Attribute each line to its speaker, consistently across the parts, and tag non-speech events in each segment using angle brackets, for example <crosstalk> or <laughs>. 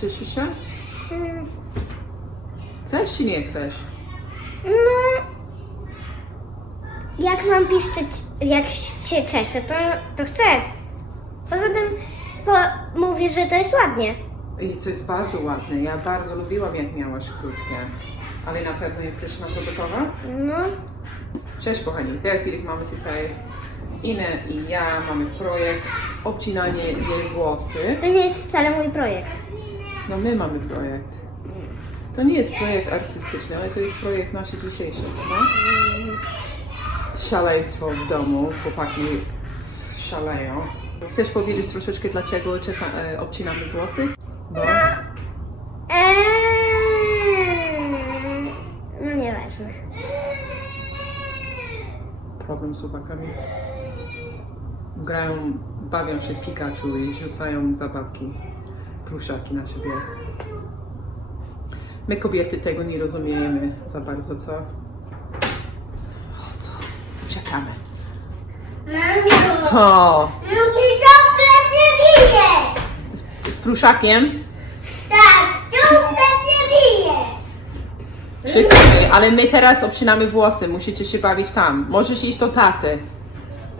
Speaker 1: Się?
Speaker 2: Mm,
Speaker 1: Chcesz czy nie chcesz?
Speaker 2: No, jak mam piszczeć, jak się cieszę, to, to chcę. Poza tym po, mówi, że to jest ładnie.
Speaker 1: I co jest bardzo ładne. Ja bardzo lubiłam, jak miałaś krótkie. Ale na pewno jesteś na to gotowa?
Speaker 2: No,
Speaker 1: Cześć kochani, teraz Filip mamy tutaj Inę i ja mamy projekt obcinanie jej włosy.
Speaker 2: to nie jest wcale mój projekt.
Speaker 1: No my mamy projekt. To nie jest projekt artystyczny, ale to jest projekt nasz dzisiejszy, co? Szaleństwo w domu, chłopaki szaleją. Chcesz powiedzieć troszeczkę dlaczego czesa, e, obcinamy włosy? Bo
Speaker 2: Eee, no nieważne.
Speaker 1: problem z chłopakami. Grają, bawią się Pikachu i rzucają zabawki, pluszaki na siebie. My kobiety tego nie rozumiemy za bardzo, co? O co? Czekamy. Co?
Speaker 2: Luki nie bije!
Speaker 1: Z, z pluszakiem?
Speaker 2: Tak, czoklet nie bije!
Speaker 1: Czekamy, ale my teraz obcinamy włosy, musicie się bawić tam. Możesz iść do taty.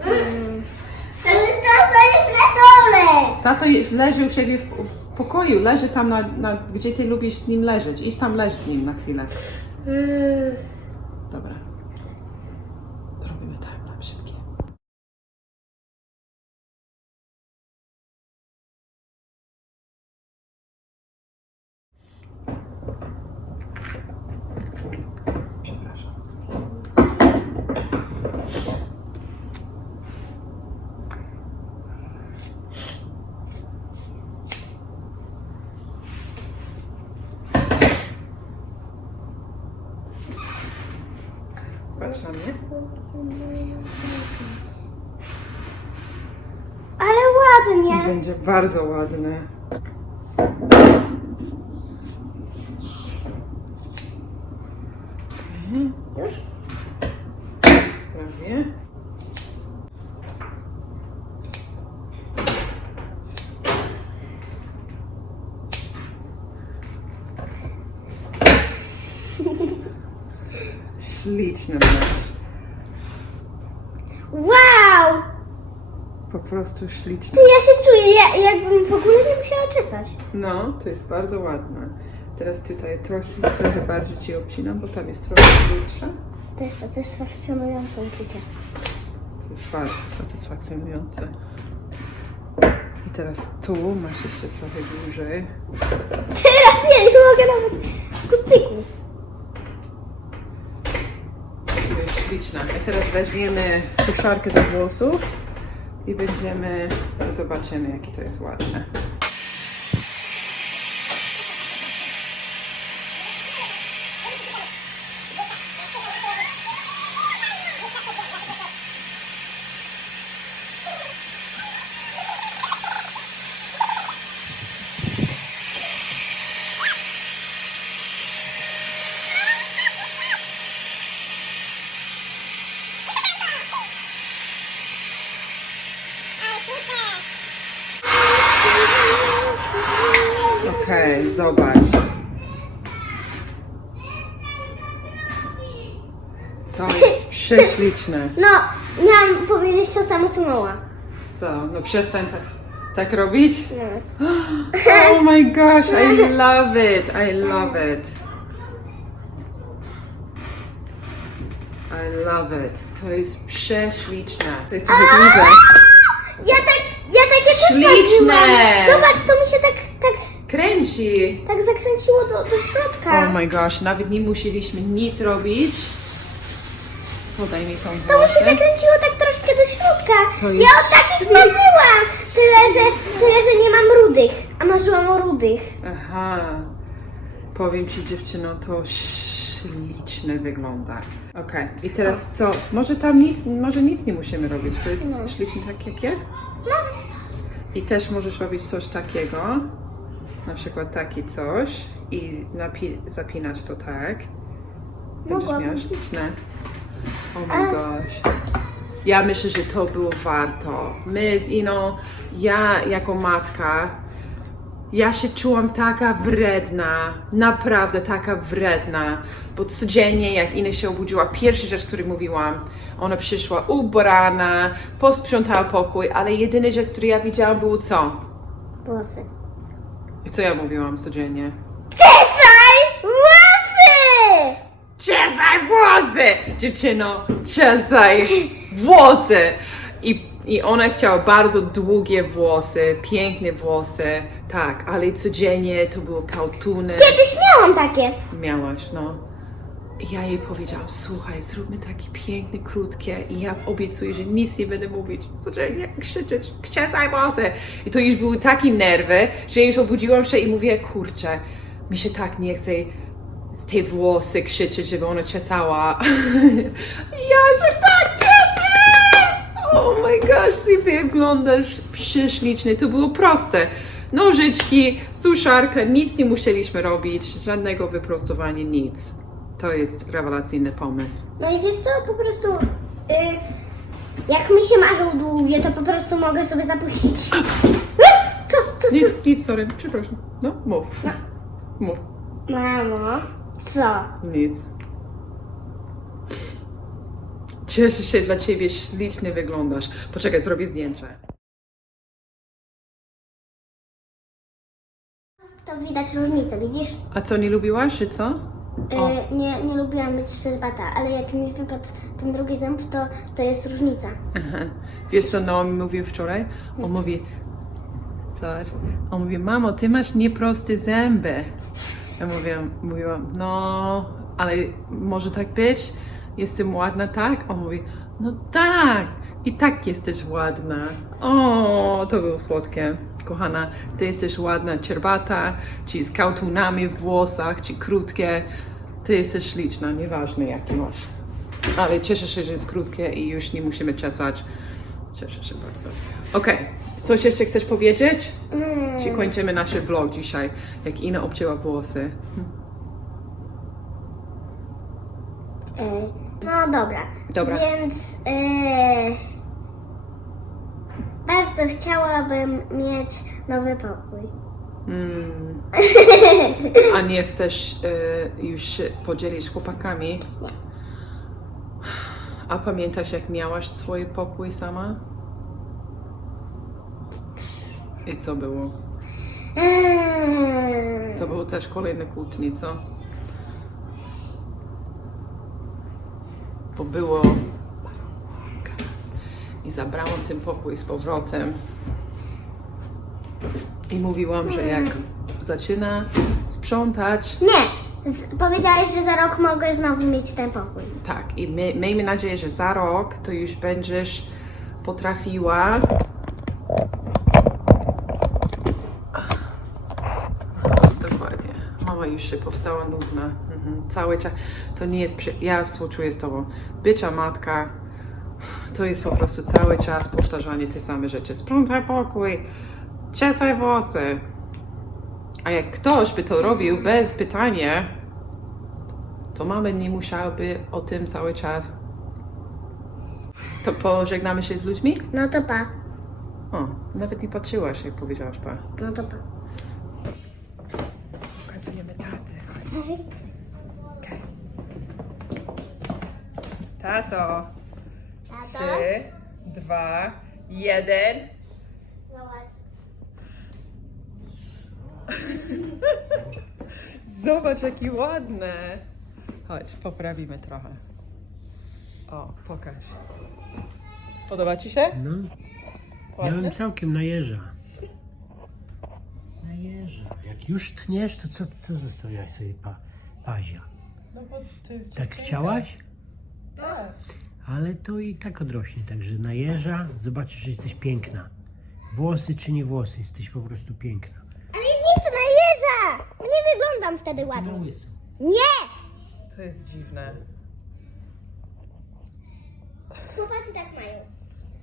Speaker 2: Ale tata jest na dole!
Speaker 1: Tato jest, leży u ciebie w pokoju, leży tam, na, na, gdzie ty lubisz z nim leżeć. Idź tam leż z nim na chwilę. Dobra. Robimy timeline szybkie. Przepraszam. Patrz na mnie.
Speaker 2: Ale ładnie!
Speaker 1: Będzie bardzo ładne. Mhm.
Speaker 2: Już?
Speaker 1: Prawie. <laughs> Śliczne masz. Po prostu śliczne.
Speaker 2: Ty, ja się czuję, ja, jakbym w ogóle nie musiała czesać.
Speaker 1: No, to jest bardzo ładne. Teraz tutaj troszkę, trochę bardziej Ci obcinam, bo tam jest trochę krótsza.
Speaker 2: To jest satysfakcjonujące uczucie.
Speaker 1: To jest bardzo satysfakcjonujące. I teraz tu masz jeszcze trochę dłużej.
Speaker 2: Teraz ja nie mogę nawet kucyku.
Speaker 1: To jest śliczna. I teraz weźmiemy suszarkę do włosów i będziemy, zobaczymy jakie to jest ładne. Zobacz. To jest <laughs> prześliczne.
Speaker 2: No, miałam powiedzieć to samo co mama.
Speaker 1: Co? No przestań tak, tak robić?
Speaker 2: No. <gasps>
Speaker 1: Oh my gosh, I love it, I love it. I love it. To jest prześliczne. To jest trochę duże.
Speaker 2: Ja tak, ja takie też
Speaker 1: Śliczne!
Speaker 2: marzyłam. Zobacz, to mi się tak, tak,
Speaker 1: Kręci.
Speaker 2: tak zakręciło do, do środka.
Speaker 1: Oh my gosh, nawet nie musieliśmy nic robić. Podaj mi tą
Speaker 2: To mi się
Speaker 1: włosę.
Speaker 2: zakręciło tak troszkę do środka.
Speaker 1: To
Speaker 2: ja
Speaker 1: jest
Speaker 2: o takich
Speaker 1: śliczne.
Speaker 2: marzyłam. Tyle że, tyle, że nie mam rudych. A marzyłam o rudych.
Speaker 1: Aha. Powiem ci dziewczyno, to śliczne wygląda. Okej, i teraz co? Może tam nic, może nic nie musimy robić, to jest
Speaker 2: No.
Speaker 1: ślicznie tak jak jest? I też możesz robić coś takiego, na przykład taki coś i zapinać to tak. Będziesz
Speaker 2: Mogłabym.
Speaker 1: miała śliczne. Oh my gosh. Ja myślę, że to było warto. My z Iną, ja jako matka Ja się czułam taka wredna, naprawdę taka wredna, bo codziennie jak Ina się obudziła, pierwsza rzecz, którą mówiłam, ona przyszła ubrana, posprzątała pokój, ale jedyna rzecz, którą ja widziałam było co?
Speaker 2: Włosy.
Speaker 1: I co ja mówiłam codziennie?
Speaker 2: Czesaj włosy!
Speaker 1: Czesaj włosy! Dziewczyno, czesaj włosy! I, I ona chciała bardzo długie włosy, piękne włosy, tak, ale codziennie to było kautuny.
Speaker 2: Kiedyś miałam takie.
Speaker 1: Miałaś, no. Ja jej powiedziałam, słuchaj, zróbmy takie piękne, krótkie i ja obiecuję, że nic nie będę mówić, codziennie krzyczeć, czesaj włosy. I to już były takie nerwy, że już obudziłam się i mówię, kurczę, mi się tak nie chce z tej włosy krzyczeć, żeby ona czesała. <laughs> ja się tak cieszę! Oh my gosh, ty wyglądasz prześlicznie. To było proste. Nożyczki, suszarka, nic nie musieliśmy robić, żadnego wyprostowania, nic. To jest rewelacyjny pomysł.
Speaker 2: No i wiesz co, po prostu y, jak mi się marzą długie, to po prostu mogę sobie zapuścić. Co, co, co?
Speaker 1: Nic, nic, sorry, przepraszam. No, mów. Mów.
Speaker 2: Mamo, co?
Speaker 1: Nic. Cieszę się dla ciebie, ślicznie wyglądasz. Poczekaj, zrobię zdjęcie.
Speaker 2: To widać różnicę, widzisz?
Speaker 1: A co, nie lubiłaś, czy co?
Speaker 2: Y, nie, nie lubiłam mieć szczerbata, ale jak mi wypadł ten drugi ząb, to, to jest różnica.
Speaker 1: Aha. Wiesz co Noam mi mówił wczoraj? On mówi, co? On mówi, mamo, ty masz nieproste zęby. Ja mówię, mówiłam, no, ale może tak być? Jestem ładna, tak? On mówi, no tak, i tak jesteś ładna. O, to było słodkie. Kochana, ty jesteś ładna, czerbata, czy z kautunami w włosach, czy krótkie. Ty jesteś śliczna, nieważne jaki masz. Ale cieszę się, że jest krótkie i już nie musimy czesać. Cieszę się bardzo. Okej, coś jeszcze chcesz powiedzieć?
Speaker 2: Mm.
Speaker 1: Czy kończymy nasz vlog dzisiaj, jak Ina obcięła włosy?
Speaker 2: Y, no dobra.
Speaker 1: Dobra.
Speaker 2: Więc y, bardzo chciałabym mieć nowy pokój.
Speaker 1: Mm. A nie chcesz y, już się podzielić z chłopakami?
Speaker 2: Nie.
Speaker 1: A pamiętasz, jak miałaś swój pokój sama? I co było?
Speaker 2: Eee,
Speaker 1: To było też kolejne kłótnie, co? Bo było... I zabrałam ten pokój z powrotem. I mówiłam, że jak zaczyna sprzątać,
Speaker 2: Nie, z, powiedziałeś, że za rok mogę znowu mieć ten pokój.
Speaker 1: tak, i my, miejmy nadzieję, że za rok to już będziesz potrafiła Dokładnie. Mama już się powstała nudna. Mhm. Cały czas. To nie jest. Przy... Ja współczuję z tobą. Bycia matka to jest po prostu cały czas powtarzanie te same rzeczy. Sprzątaj pokój, czesaj włosy. A jak ktoś by to robił bez pytania, to mama nie musiałaby o tym cały czas. To pożegnamy się z ludźmi?
Speaker 2: No to pa.
Speaker 1: O, nawet nie patrzyłaś, jak powiedziałaś pa.
Speaker 2: No to pa.
Speaker 1: Pokazujemy tatę. Chodź. Tato. Trzy, dwa, jeden.
Speaker 2: Zobacz.
Speaker 1: Zobacz, jaki ładny. Chodź, poprawimy trochę. O, pokaż. Podoba ci się?
Speaker 3: No,
Speaker 1: Ładny?
Speaker 3: miałem całkiem na jeża. Na jeża. Jak już tniesz, to co, co zostawiasz sobie pa, pazia?
Speaker 1: No bo to jest
Speaker 3: Tak chciałaś?
Speaker 1: Tak.
Speaker 3: Ale to i tak odrośnie, także na jeża zobaczysz, że jesteś piękna. Włosy czy nie włosy, jesteś po prostu piękna.
Speaker 2: Ale ja nie chcę na jeża! Nie wyglądam wtedy
Speaker 3: Na
Speaker 2: ładnie.
Speaker 3: łyso.
Speaker 2: Nie!
Speaker 1: To jest dziwne.
Speaker 2: Chłopacy tak mają.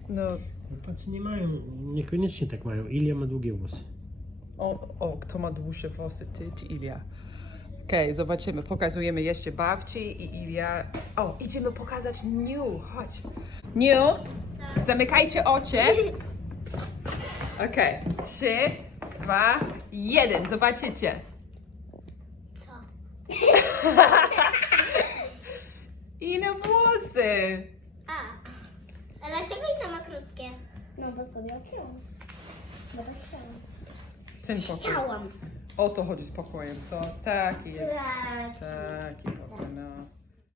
Speaker 1: No,
Speaker 3: Chłopacy nie mają, niekoniecznie tak mają. Ilia ma długie włosy.
Speaker 1: O, o, kto ma dłuższe włosy, ty czy Ilia? Okej, zobaczymy. Pokazujemy jeszcze babci i Ilia. O, idziemy pokazać New. Chodź. New, zamykajcie oczy. Okej, trzy, dwa, jeden, zobaczycie.
Speaker 2: Co? <laughs>
Speaker 1: I na włosy.
Speaker 2: A. Ale dlaczego i to ma krótkie? No bo sobie odcięłam. Bo tak chciałam.
Speaker 1: Ten pokój.
Speaker 2: Chciałam.
Speaker 1: O to chodzi z pokojem, co? Taki jest.
Speaker 2: Tak.
Speaker 1: Taki pokój, no.